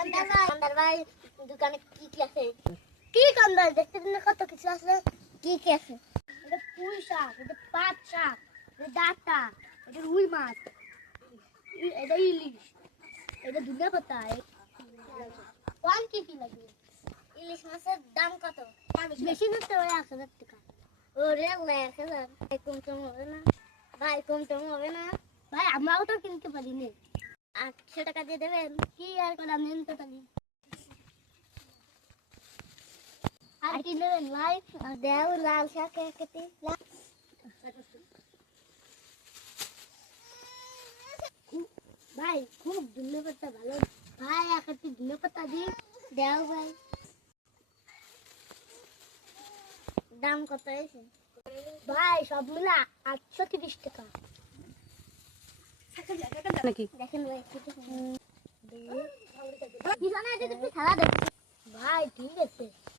দোকানদার ভাই দোকানে কি কি আছে? কি কান্দার দেখতে দিন কত কিছু আছে। কি কি আছে? এটা পুঁই শাক, এটা পাট শাক, এটা ডাঁটা, এটা রুই মাছ, এটা ইলিশ, এটা ধনিয়া পাতা। কোন কি কি লাগবে? ইলিশ মাছের দাম কত? বেশি না তো 1000 টাকা। ওরে 1000 কম টম হবে না ভাই, কম টম হবে না ভাই, আমরাও তো কিনতে পারি না। 800 টাকা দিয়ে দেবেন? কি আর করলাম, নেন তো তাহলে। আর কি নেবেন ভাই? দেও লাল শাক কেটে ভাই, খুব ধন্যবাদ, ভালো ভাই। একটি ধন্যবাদ দি দেও ভাই। দাম কত হয়েছে ভাই? সব মিলা 830 টাকা। নাকি দেখেন ভাই, বিছানায় যদি একটু খেলা দেখছি।